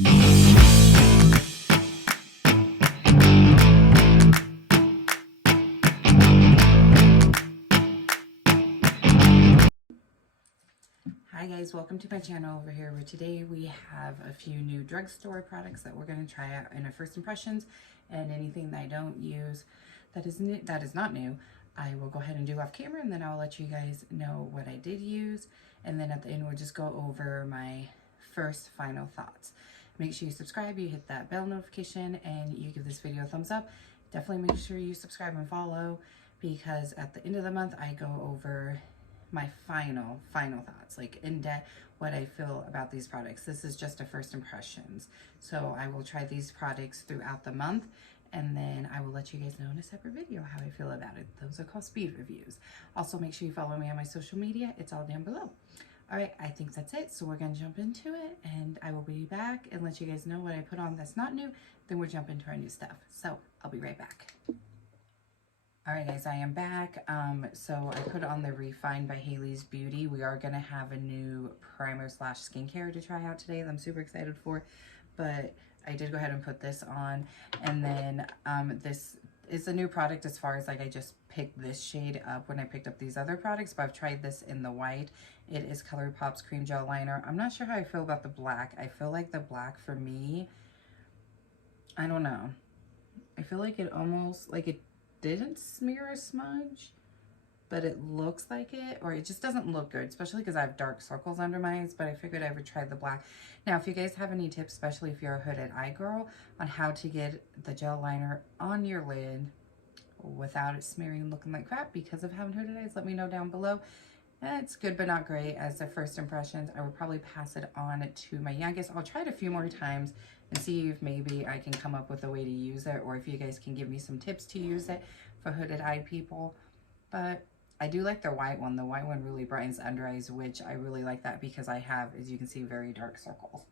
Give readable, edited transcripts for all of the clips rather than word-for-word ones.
Hi guys, welcome to my channel over here where today we have a few new drugstore products that we're going to try out in our first impressions, and anything that I don't use that is not new, I will go ahead and do off camera, and then I'll let you guys know what I did use, and then at the end we'll just go over my first final thoughts. Make sure you subscribe, you hit that bell notification, and you give this video a thumbs up. Definitely make sure you subscribe and follow, because at the end of the month I go over my final thoughts, like in depth, what I feel about these products. This is just a first impressions, so I will try these products throughout the month, and then I will let you guys know in a separate video how I feel about it. Those are called speed reviews. Also, make sure you follow me on my social media. It's all down below. All right, I think that's it, so we're gonna jump into it, and I will be back and let you guys know what I put on that's not new. Then we'll jump into our new stuff, so I'll be right back. All right, guys, I am back. So I put on the Refined by Haley's Beauty. We are going to have a new primer slash skincare to try out today that I'm super excited for. But I did go ahead and put this on. And then this is a new product as far as like I just picked this shade up when I picked up these other products. But I've tried this in the white. It is ColourPop's Cream Gel Liner. I'm not sure how I feel about the black. I feel like the black for me, I don't know. I feel like it almost, like it didn't smear a smudge, but it looks like it, or it just doesn't look good, especially because I have dark circles under my eyes. But I figured I would try the black. Now, if you guys have any tips, especially if you're a hooded eye girl, on how to get the gel liner on your lid without it smearing and looking like crap because of having hooded eyes, let me know down below. It's good but not great as a first impressions. I would probably pass it on to my youngest. I'll try it a few more times and see if maybe I can come up with a way to use it, or if you guys can give me some tips to use it for hooded eye people. But I do like the white one. The white one really brightens under eyes, which I really like that because I have, as you can see, very dark circles.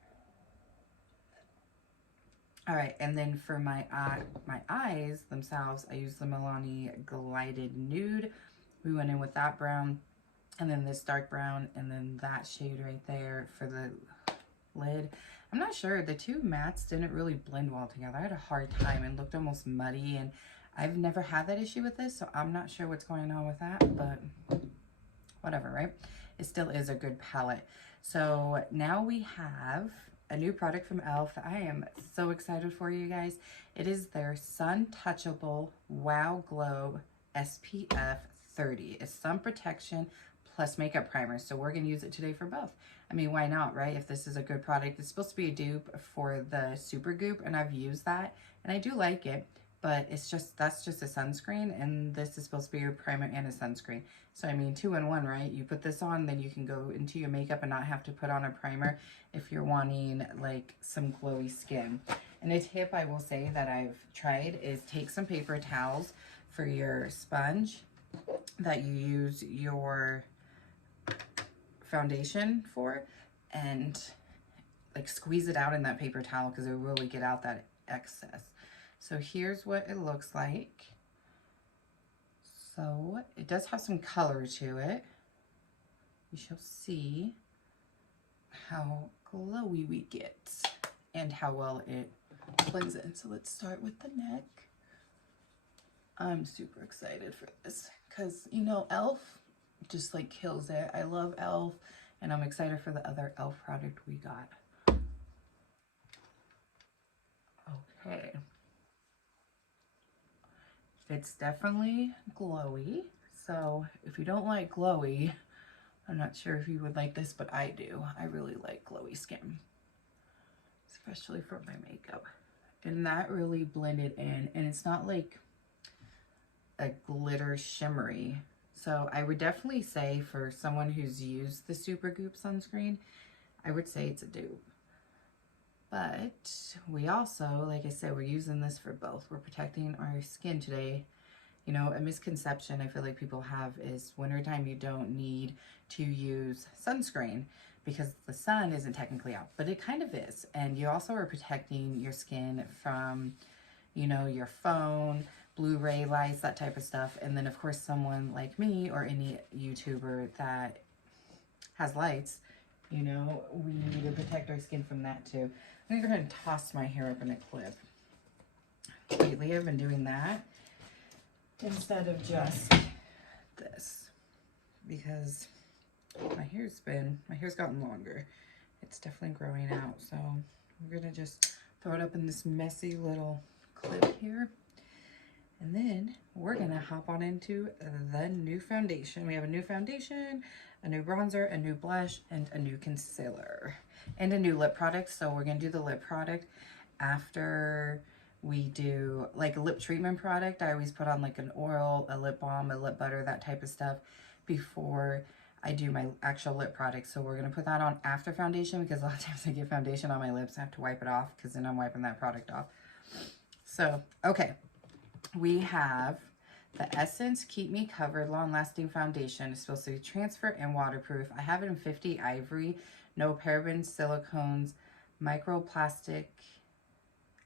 All right, and then for my eyes themselves, I use the Milani Glided Nude. We went in with that brown, and then this dark brown, and then that shade right there for the lid. I'm not sure, the two mattes didn't really blend well together. I had a hard time and looked almost muddy, and I've never had that issue with this, so I'm not sure what's going on with that, but whatever, right? It still is a good palette. So now we have a new product from e.l.f. that I am so excited for, you guys. It is their Sun Touchable Wow Glow SPF 30. It's sun protection plus makeup primer. So we're going to use it today for both. I mean, why not, right? If this is a good product. It's supposed to be a dupe for the Super Goop, and I've used that, and I do like it. But it's just, that's just a sunscreen, and this is supposed to be a primer and a sunscreen. So, I mean, 2-in-1, right? You put this on, then you can go into your makeup and not have to put on a primer if you're wanting, like, some glowy skin. And a tip I will say that I've tried is take some paper towels for your sponge that you use your foundation for, and, like, squeeze it out in that paper towel because it will really get out that excess. So here's what it looks like. So it does have some color to it. You shall see how glowy we get and how well it blends in. So let's start with the neck. I'm super excited for this because, you know, e.l.f. just like kills it. I love e.l.f. and I'm excited for the other e.l.f. product we got. Okay. It's definitely glowy, so if you don't like glowy, I'm not sure if you would like this, but I do. I really like glowy skin, especially for my makeup. And that really blended in, and it's not like a glitter shimmery. So I would definitely say for someone who's used the Super Goop sunscreen, I would say it's a dupe. But we also, like I said, we're using this for both. We're protecting our skin today. You know, a misconception I feel like people have is wintertime you don't need to use sunscreen because the sun isn't technically out, but it kind of is. And you also are protecting your skin from, you know, your phone, Blu-ray lights, that type of stuff. And then of course someone like me or any YouTuber that has lights, you know, we need to protect our skin from that too. I'm gonna go ahead and toss my hair up in a clip. Lately I've been doing that instead of just this, because my hair's gotten longer. It's definitely growing out, so we're gonna just throw it up in this messy little clip here. And then we're gonna hop on into the new foundation. We have a new foundation, a new bronzer, a new blush, and a new concealer, and a new lip product. So we're gonna do the lip product after we do like a lip treatment product. I always put on like an oil, a lip balm, a lip butter, that type of stuff before I do my actual lip product. So we're gonna put that on after foundation, because a lot of times I get foundation on my lips. I have to wipe it off, because then I'm wiping that product off. So, okay. We have the Essence Keep Me Covered Long Lasting Foundation. It's supposed to be transfer and waterproof. I have it in 50 Ivory. No parabens, silicones, microplastic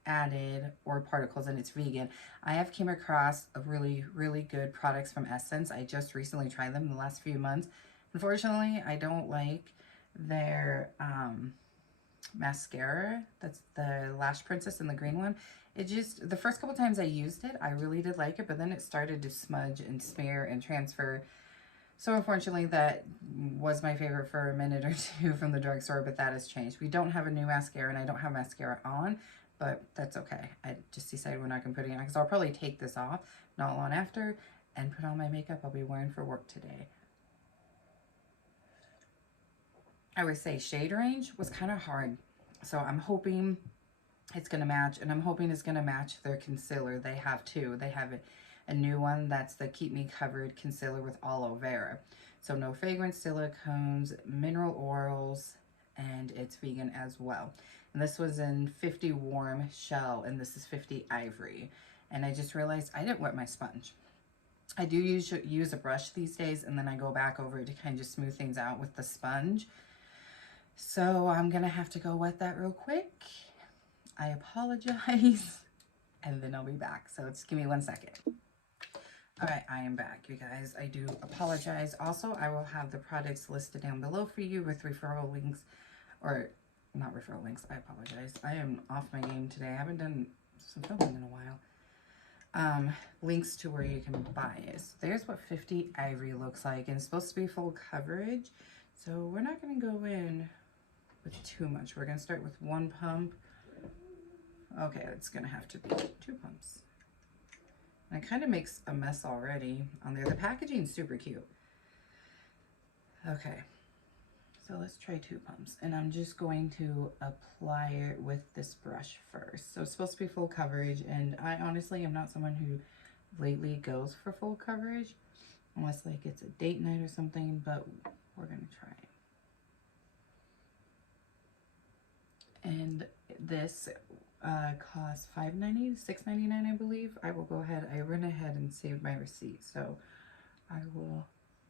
added, or particles, and it's vegan. I have came across a really good products from Essence. I just recently tried them in the last few months. Unfortunately, I don't like their mascara. That's the Lash Princess and the green one. It just, the first couple times I used it, I really did like it, but then it started to smudge and smear and transfer. So unfortunately, that was my favorite for a minute or two from the drugstore, but that has changed. We don't have a new mascara, and I don't have mascara on, but that's okay. I just decided we're not going to put it on, because I'll probably take this off not long after and put on my makeup I'll be wearing for work today. I would say shade range was kind of hard, so I'm hoping it's going to match, and I'm hoping it's going to match their concealer. They have two. They have a new one that's the Keep Me Covered concealer with aloe vera. So no fragrance, silicones, mineral oils, and it's vegan as well. And this was in 50 Warm Shell, and this is 50 Ivory. And I just realized I didn't wet my sponge. I do use a brush these days, and then I go back over it to kind of just smooth things out with the sponge. So I'm going to have to go wet that real quick. I apologize, and then I'll be back. So just give me 1 second. All right, I am back, you guys. I do apologize. Also, I will have the products listed down below for you with referral links, or not referral links. I apologize. I am off my game today. I haven't done some filming in a while. Links to where you can buy it. So there's what 50 Ivory looks like, and it's supposed to be full coverage. So we're not going to go in with too much. We're going to start with one pump. Okay, it's going to have to be 2 pumps. And it kind of makes a mess already on there. The packaging is super cute. Okay, so let's try 2 pumps. And I'm just going to apply it with this brush first. So it's supposed to be full coverage, and I honestly am not someone who lately goes for full coverage, unless like it's a date night or something, but we're going to try it. And this cost $5.90, $6.99, I believe. I will go ahead, I went ahead and saved my receipt, so I will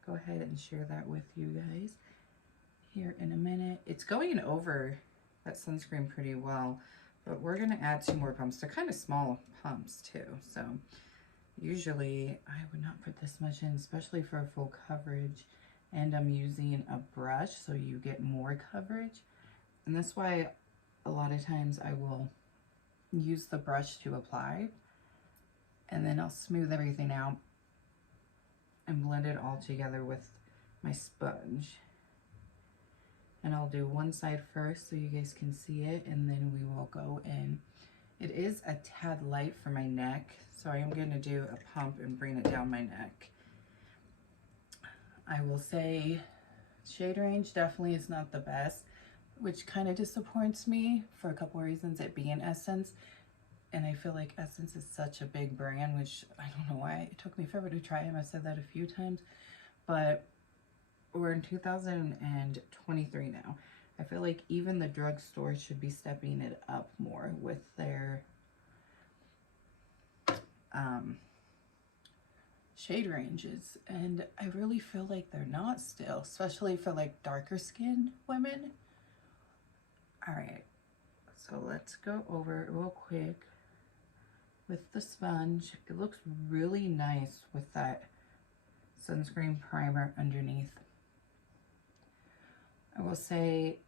go ahead and share that with you guys here in a minute. It's going over that sunscreen pretty well, but we're going to add 2 more pumps. They're kind of small pumps too, so usually I would not put this much in, especially for full coverage, and I'm using a brush so you get more coverage, and that's why a lot of times I will use the brush to apply, and then I'll smooth everything out and blend it all together with my sponge. And I'll do one side first so you guys can see it, and then we will go in. It is a tad light for my neck, so I am going to do a pump and bring it down my neck. I will say shade range definitely is not the best, which kind of disappoints me for a couple of reasons, it being Essence. And I feel like Essence is such a big brand, which I don't know why it took me forever to try them. I've said that a few times, but we're in 2023 now. I feel like even the drugstore should be stepping it up more with their shade ranges, and I really feel like they're not still, especially for like darker skinned women. All right, so let's go over it real quick with the sponge. It looks really nice with that sunscreen primer underneath. I will say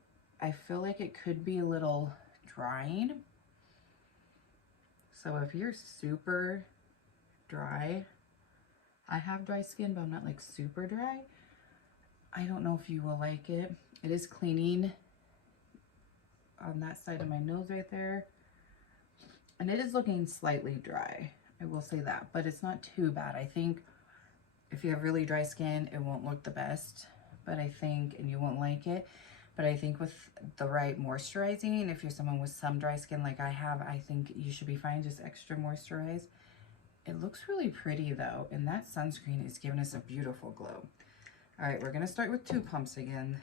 I feel like it could be a little drying. So if you're super dry, I have dry skin, but I'm not like super dry. I don't know if you will like it. It is cleaning on that side of my nose right there. And it is looking slightly dry. I will say that, but it's not too bad. I think if you have really dry skin, it won't look the best, but I think, and you won't like it. But I think with the right moisturizing, if you're someone with some dry skin like I have, I think you should be fine, just extra moisturize. It looks really pretty though, and that sunscreen is giving us a beautiful glow. All right, we're gonna start with 2 pumps again,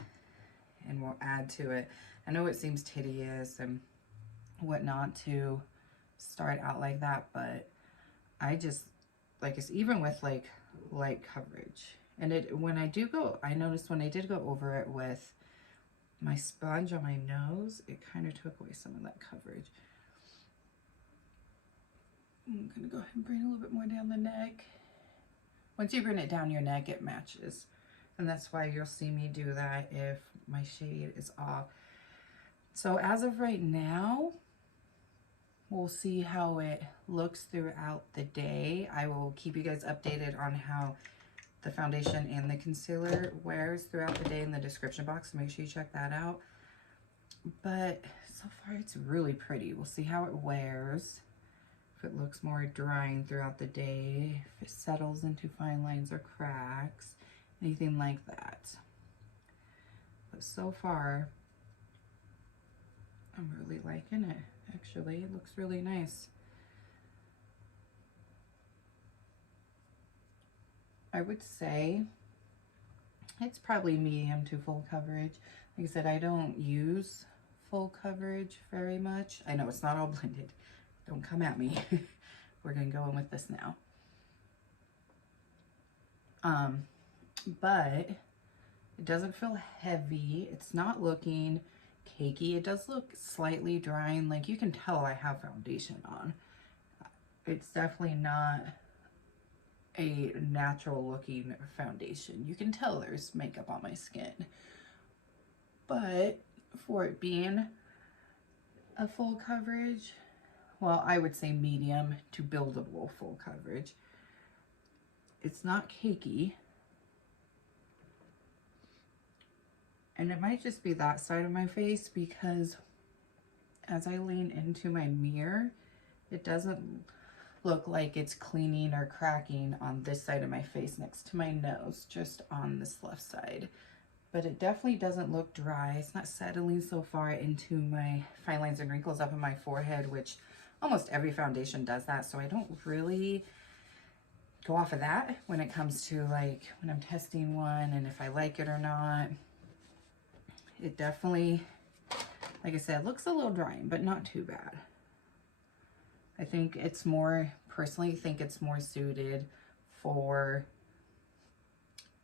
and we'll add to it. I know it seems tedious and whatnot to start out like that, but I just, like, it's even with like light coverage. And I noticed when I did go over it with my sponge on my nose, it kind of took away some of that coverage. I'm gonna go ahead and bring a little bit more down the neck. Once you bring it down your neck, it matches. And that's why you'll see me do that if my shade is off. So as of right now, we'll see how it looks throughout the day. I will keep you guys updated on how the foundation and the concealer wears throughout the day in the description box, so make sure you check that out. But so far it's really pretty. We'll see how it wears, if it looks more drying throughout the day, if it settles into fine lines or cracks, anything like that. But so far, I'm really liking it. Actually, it looks really nice. I would say it's probably medium to full coverage. Like I said, I don't use full coverage very much. I know it's not all blended. Don't come at me. We're gonna go in with this now. But it doesn't feel heavy. It's not looking cakey. It does look slightly drying. Like, you can tell I have foundation on. It's definitely not a natural looking foundation. You can tell there's makeup on my skin. But for it being a full coverage, well, I would say medium to buildable full coverage. It's not cakey. And it might just be that side of my face, because as I lean into my mirror, it doesn't look like it's cleaning or cracking on this side of my face next to my nose, just on this left side. But it definitely doesn't look dry. It's not settling so far into my fine lines and wrinkles up in my forehead, which almost every foundation does that. So I don't really go off of that when it comes to, like, when I'm testing one and if I like it or not. It definitely, like I said, looks a little drying, but not too bad. I think it's more, personally think it's more suited for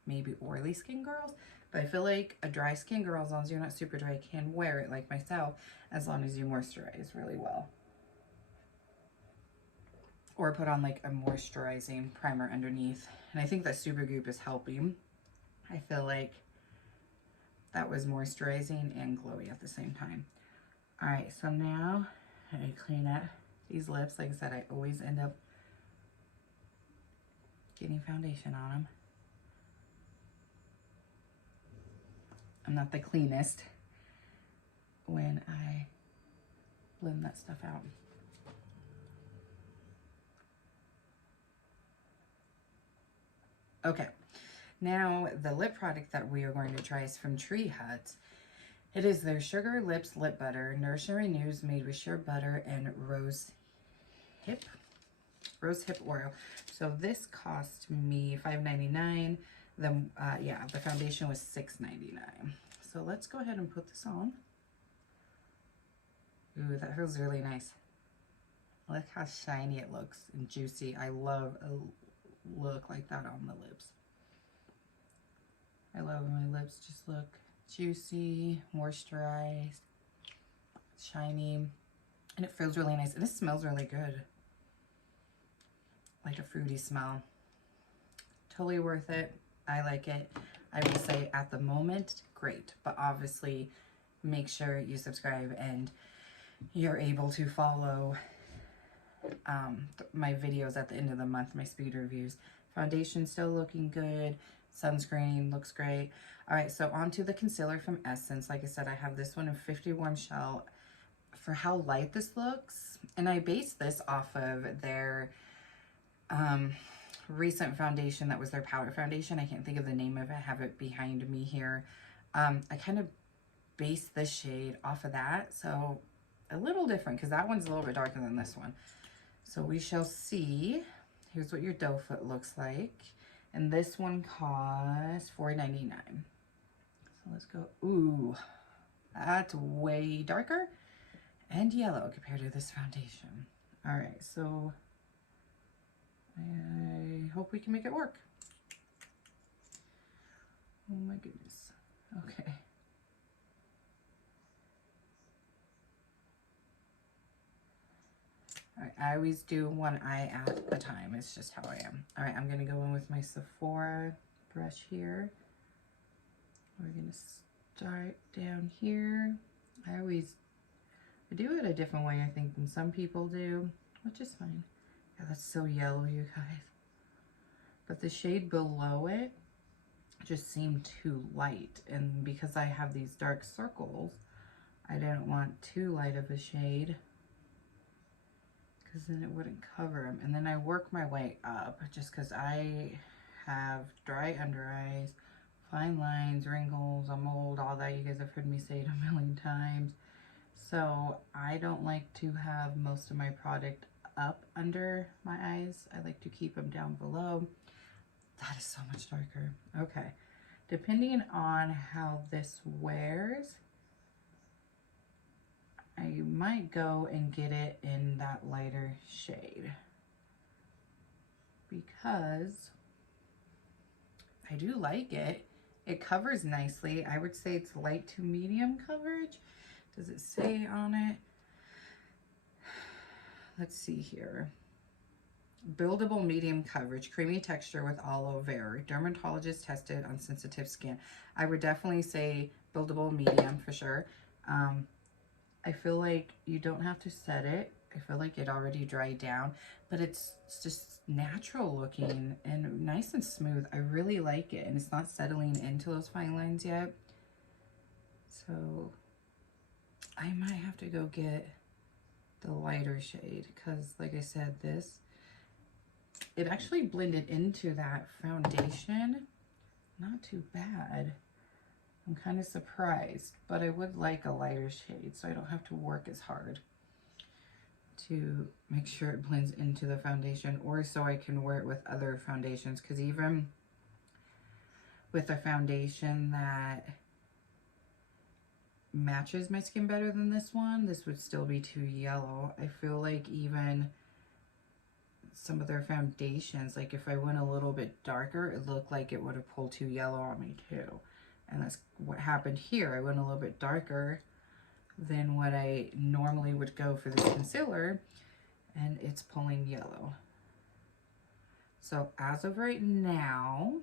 maybe oily skin girls. But I feel like a dry skin girl, as long as you're not super dry, can wear it like myself, as long as you moisturize really well. Or put on like a moisturizing primer underneath. And I think that Supergoop is helping. I feel like that was moisturizing and glowy at the same time. All right, so now I clean up these lips. Like I said, I always end up getting foundation on them. I'm not the cleanest when I blend that stuff out. Okay, now the lip product that we are going to try is from Tree Hut. It is their Sugar Lips Lip Butter, Nourish and Renews, made with shea butter and rose hip oil. So this cost me $5.99. Yeah, the foundation was $6.99. So let's go ahead and put this on. Ooh, that feels really nice. Look how shiny it looks and juicy. I love a look like that on the lips. I love when my lips just look juicy, moisturized, shiny, and it feels really nice. And it smells really good. Like a fruity smell. Totally worth it. I like it. I will say at the moment, great. But obviously, make sure you subscribe and you're able to follow my videos at the end of the month, my speed reviews. Foundation still looking good. Sunscreen looks great. All right, so on to the concealer from Essence. Like I said, I have this one in 50 Warm Shell. For how light this looks, and I based this off of their recent foundation that was their powder foundation. I can't think of the name of it. I have it behind me here. I kind of based this shade off of that, so a little different because that one's a little bit darker than this one. So we shall see. Here's what your doe foot looks like. And this one costs $4.99. So let's go. Ooh, that's way darker and yellow compared to this foundation. All right, so I hope we can make it work. Oh my goodness. Okay. All right, I always do one eye at a time. It's just how I am. All right, I'm gonna go in with my Sephora brush here. We're gonna start down here. I do it a different way, I think, than some people do, which is fine. Yeah, that's so yellow, you guys. But the shade below it just seemed too light. And because I have these dark circles, I didn't want too light of a shade, because then it wouldn't cover them. And then I work my way up just because I have dry under eyes, fine lines, wrinkles, I'm old, all that. You guys have heard me say it a million times. So I don't like to have most of my product up under my eyes. I like to keep them down below. That is so much darker. Okay. Depending on how this wears, I might go and get it in that lighter shade, because I do like it. It covers nicely. I would say it's light to medium coverage. Does it say on it? Let's see here. Buildable medium coverage, creamy texture with aloe vera. Dermatologist tested on sensitive skin. I would definitely say buildable medium for sure. I feel like you don't have to set it. I feel like it already dried down, but it's just natural looking and nice and smooth. I really like it, and it's not settling into those fine lines yet. So I might have to go get the lighter shade, because like I said, it actually blended into that foundation. Not too bad. I'm kind of surprised, but I would like a lighter shade so I don't have to work as hard to make sure it blends into the foundation, or so I can wear it with other foundations, because even with a foundation that matches my skin better than this one, this would still be too yellow. I feel like even some of their foundations, like if I went a little bit darker, it looked like it would have pulled too yellow on me too. And that's what happened here. I went a little bit darker than what I normally would go for this concealer, and it's pulling yellow. So as of right now,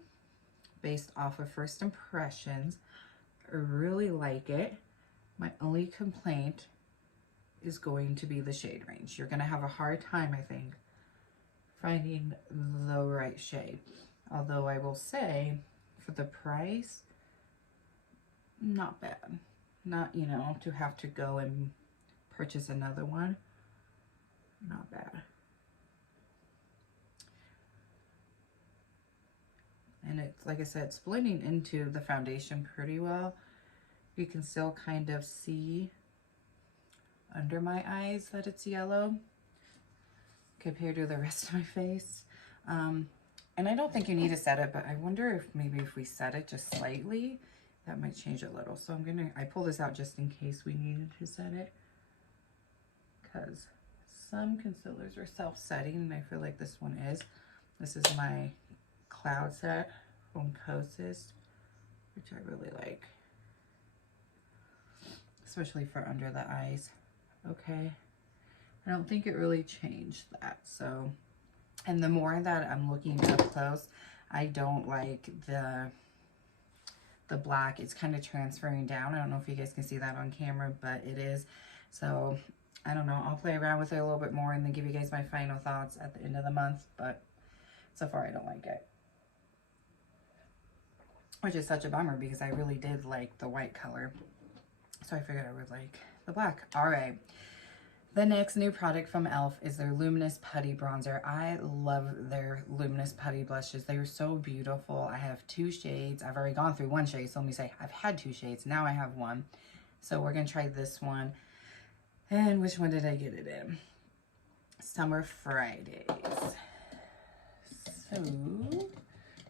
based off of first impressions, I really like it. My only complaint is going to be the shade range. You're going to have a hard time, I think, finding the right shade. Although I will say, for the price, not bad. Not, you know, to have to go and purchase another one. Not bad. And it's, like I said, it's blending into the foundation pretty well. You can still kind of see under my eyes that it's yellow compared to the rest of my face. And I don't think you need to set it, but I wonder if maybe if we set it just slightly, that might change a little. So I pull this out just in case we needed to set it, because some concealers are self-setting, and I feel like this one is. This is my Cloud Set from Kosas, which I really like, especially for under the eyes. Okay, I don't think it really changed that. So, and the more that I'm looking up close, I don't like the black. It's kind of transferring down. I don't know if you guys can see that on camera, but it is. So I don't know. I'll play around with it a little bit more and then give you guys my final thoughts at the end of the month. But so far, I don't like it. Which is such a bummer because I really did like the white color. So I figured I would like the black. All right. The next new product from e.l.f. is their Luminous Putty Bronzer. I love their Luminous Putty blushes. They are so beautiful. I have 2 shades. I've already gone through 1 shade, so let me say I've had 2 shades. Now I have 1. So we're going to try this one. And which one did I get it in? Summer Fridays. So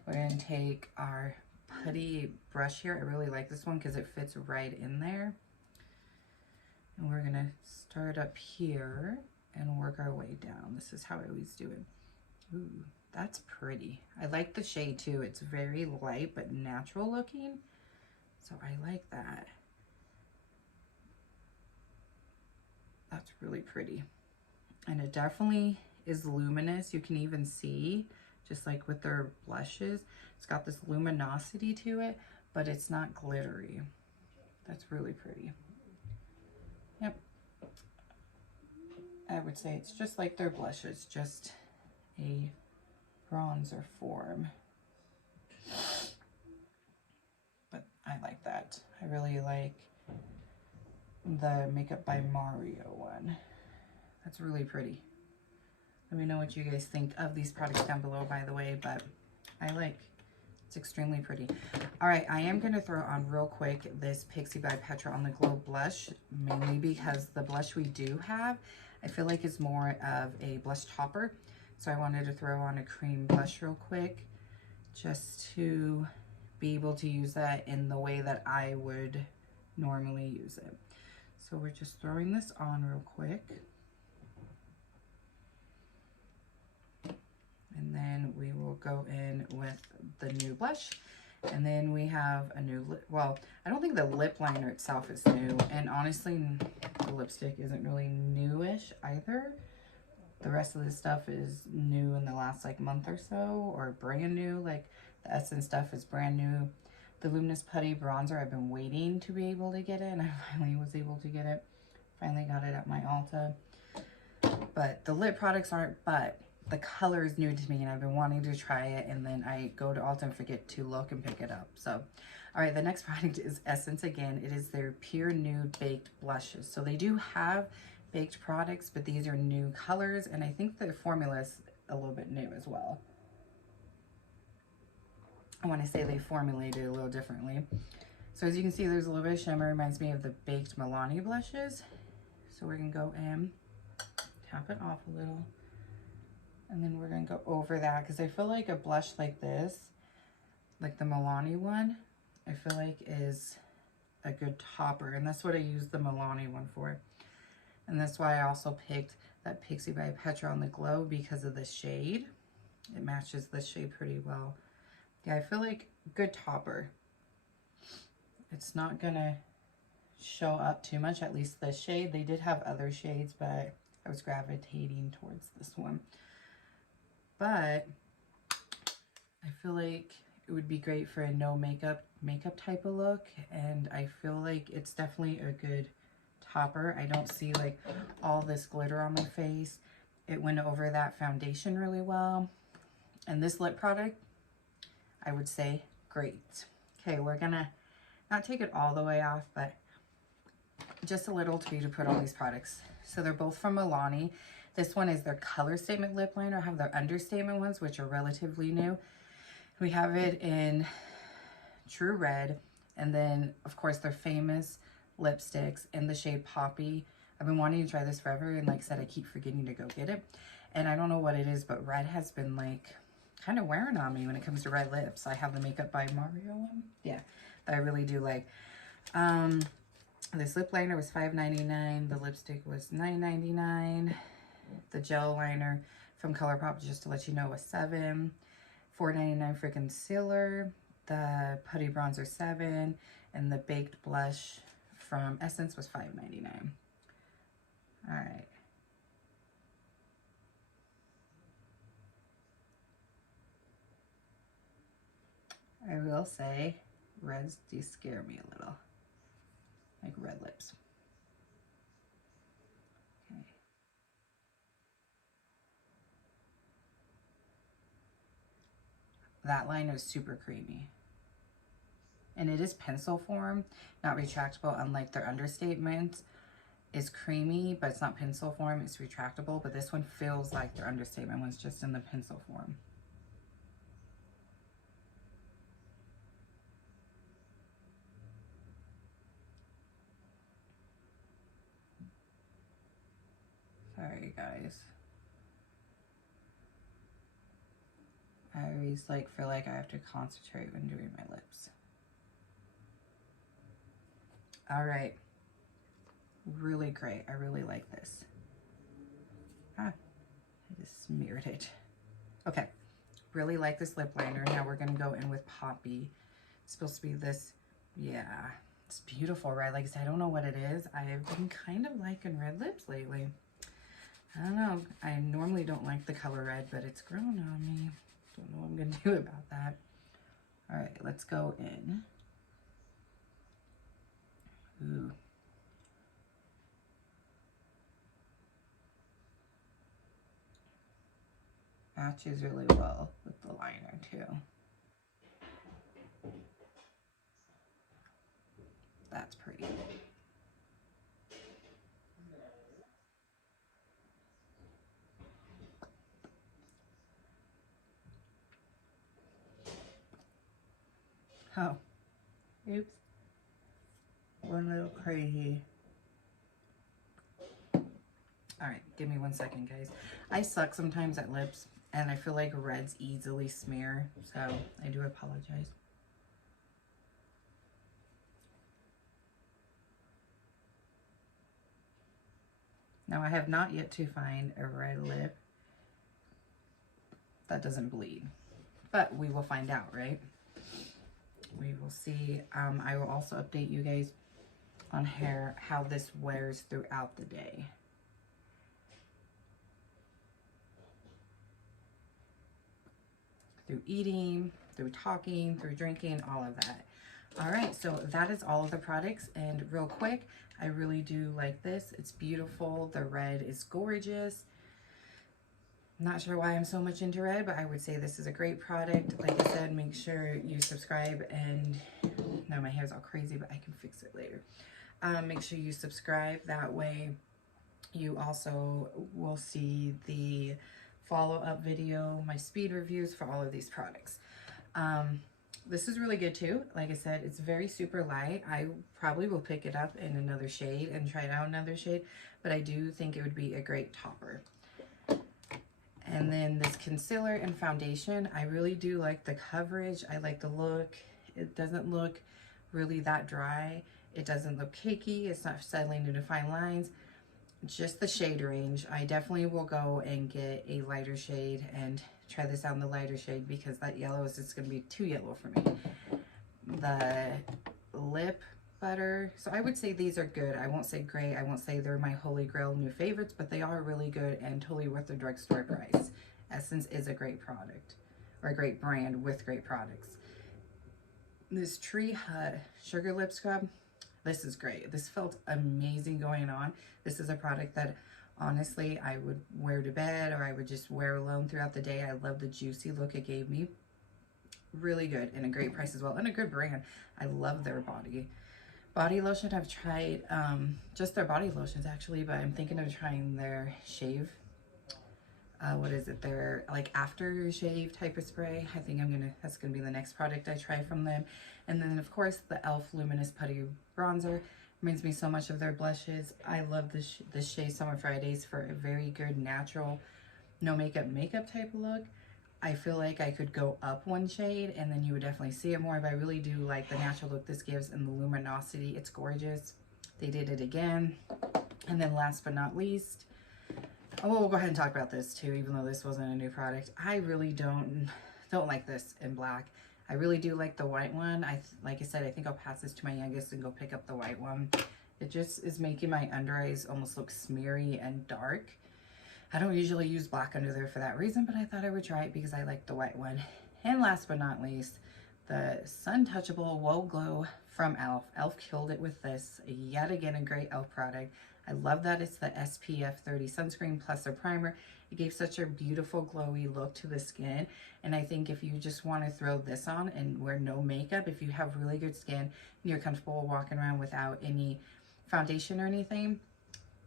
we're going to take our putty brush here. I really like this one because it fits right in there. And we're going to start up here and work our way down. This is how I always do it. Ooh, that's pretty. I like the shade too. It's very light but natural looking. So I like that. That's really pretty. And it definitely is luminous. You can even see, just like with their blushes, it's got this luminosity to it, but it's not glittery. That's really pretty. Yep. I would say it's just like their blushes, just a bronzer form. But I like that. I really like the Makeup by Mario one. That's really pretty. Let me know what you guys think of these products down below, by the way, but it's extremely pretty. All right, I am going to throw on real quick this Pixie by Petra on the Glow blush, mainly because the blush we do have, I feel like is more of a blush topper. So I wanted to throw on a cream blush real quick just to be able to use that in the way that I would normally use it. So we're just throwing this on real quick. And then we will go in with the new blush. And then we have a new lip. Well, I don't think the lip liner itself is new. And honestly, the lipstick isn't really newish either. The rest of this stuff is new in the last like month or so, or brand new. Like the Essence stuff is brand new. The Luminous Putty Bronzer, I've been waiting to be able to get it, and I finally was able to get it. Finally got it at my Ulta. But the lip products aren't, but the color is new to me, and I've been wanting to try it, and then I go to Ulta and forget to look and pick it up. So, all right, the next product is Essence again. It is their Pure Nude Baked Blushes. So they do have baked products, but these are new colors, and I think the formula is a little bit new as well. I want to say they formulated it a little differently. So as you can see, there's a little bit of shimmer. Reminds me of the baked Milani blushes. So we're going to go in, tap it off a little, and then we're going to go over that, because I feel like a blush like this, like the Milani one, I feel like is a good topper, and that's what I use the Milani one for. And that's why I also picked that Pixie by Petra on the Glow, because of the shade. It matches the shade pretty well. Yeah, I feel like good topper. It's not gonna show up too much, at least this shade. They did have other shades, but I was gravitating towards this one. But I feel like it would be great for a no makeup type of look, and I feel like it's definitely a good topper. I don't see like all this glitter on my face. It went over that foundation really well. And this lip product, I would say great. Okay, we're gonna not take it all the way off, but just a little to put on these products. So they're both from Milani. This one is their Color Statement lip liner. I have their Understatement ones, which are relatively new. We have it in True Red, and then of course their famous lipsticks in the shade Poppy. I've been wanting to try this forever, and like I said, I keep forgetting to go get it. And I don't know what it is, but red has been like kind of wearing on me when it comes to red lips. I have the Makeup by Mario one. Yeah, that I really do like. This lip liner was $5.99. The lipstick was $9.99. The gel liner from ColourPop, just to let you know, was $7. $4.99 for concealer. The putty bronzer $7, and the baked blush from Essence was $5.99. All right. I will say, reds do scare me a little, like red lips. that liner is super creamy. And it is pencil form, not retractable, unlike their understatement is creamy, but it's not pencil form, it's retractable. But this one feels like their understatement one's just in the pencil form. Sorry guys. I always like feel like I have to concentrate when doing my lips. All right, really great. I really like this. I just smeared it. Okay, really like this lip liner. Now we're gonna go in with Poppy. It's supposed to be this, yeah, it's beautiful, right? Like I said, I don't know what it is. I've been kind of liking red lips lately. I don't know. I normally don't like the color red, but it's grown on me. Don't know what I'm gonna do about that. All right, let's go in. Ooh. Matches really well with the liner too. That's pretty. Oh, oops. One little crazy. All right, give me 1 second, guys. I suck sometimes at lips, and I feel like reds easily smear, so I do apologize. Now, I have not yet to find a red lip that doesn't bleed, but we will find out, right? We will see. I will also update you guys on how this wears throughout the day. Through eating, through talking, through drinking, all of that. All right, so that is all of the products. And real quick, I really do like this. It's beautiful. The red is gorgeous. Not sure why I'm so much into red, but I would say this is a great product. Like I said, make sure you subscribe. And now my hair's all crazy, but I can fix it later. Make sure you subscribe. That way you also will see the follow-up video, my speed reviews for all of these products. This is really good too. Like I said, it's very super light. I probably will pick it up in another shade and try it out another shade, but I do think it would be a great topper. And then this concealer and foundation, I really do like the coverage. I like the look. It doesn't look really that dry. It doesn't look cakey. It's not settling into fine lines. Just the shade range. I definitely will go and get a lighter shade and try this out in the lighter shade, because that yellow is just going to be too yellow for me. The lip butter, so I would say these are good. I won't say great. I won't say they're my holy grail new favorites, but they are really good and totally worth the drugstore price. Essence is a great product, or a great brand with great products. This Tree Hut Sugar Lip Scrub, this is great. This felt amazing going on. This is a product that honestly I would wear to bed, or I would just wear alone throughout the day. I love the juicy look it gave me. Really good, and a great price as well, and a good brand. I love their body lotion. I've tried just their body lotions actually, but I'm thinking of trying their shave. What is it? Their like after shave type of spray. I think that's gonna be the next product I try from them. And then of course the e.l.f. Luminous Putty Bronzer. Reminds me so much of their blushes. I love the Shea Summer Fridays for a very good natural, no makeup type of look. I feel like I could go up one shade and then you would definitely see it more, but I really do like the natural look this gives and the luminosity. It's gorgeous. They did it again. And then last but not least, oh, we'll go ahead and talk about this too, even though this wasn't a new product. I really don't like this in black. I really do like the white one. Like I said, I think I'll pass this to my youngest and go pick up the white one. It just is making my under eyes almost look smeary and dark. I don't usually use black under there for that reason, but I thought I would try it because I like the white one. And last but not least, the Sun Touchable Whoa Glow from e.l.f. e.l.f. killed it with this. Yet again, a great e.l.f. product. I love that it's the SPF 30 sunscreen plus a primer. It gave such a beautiful glowy look to the skin. And I think if you just want to throw this on and wear no makeup, if you have really good skin and you're comfortable walking around without any foundation or anything,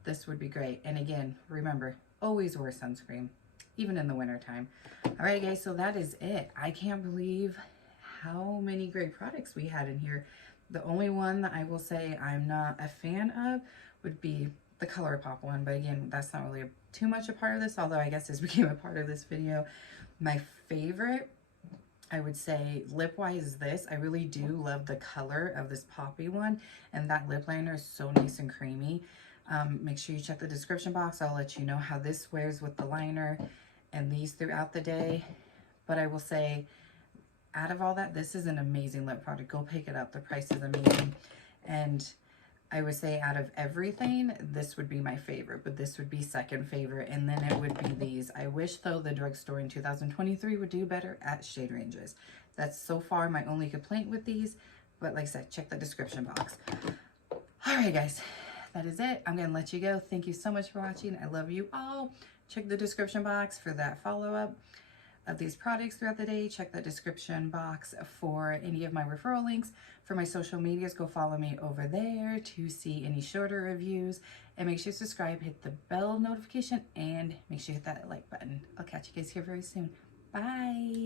this would be great. And again, remember, always wear sunscreen, even in the winter time. All right, guys, so that is it. I can't believe how many great products we had in here. The only one that I will say I'm not a fan of would be the ColourPop one, but again, that's not really too much a part of this, although I guess this became a part of this video. My favorite, I would say lip-wise, is this. I really do love the color of this poppy one, and that lip liner is so nice and creamy. Make sure you check the description box. I'll let you know how this wears with the liner and these throughout the day. But I will say, out of all that, this is an amazing lip product. Go pick it up. The price is amazing. And I would say out of everything, this would be my favorite, but this would be second favorite, and then it would be these. I wish, though, the drugstore in 2023 would do better at shade ranges. That's so far my only complaint with these, but like I said, check the description box. All right, guys, that is it. I'm going to let you go. Thank you so much for watching. I love you all. Check the description box for that follow-up of these products throughout the day. Check the description box for any of my referral links. For my social medias, go follow me over there to see any shorter reviews, and make sure you subscribe, hit the bell notification, and make sure you hit that like button. I'll catch you guys here very soon. Bye.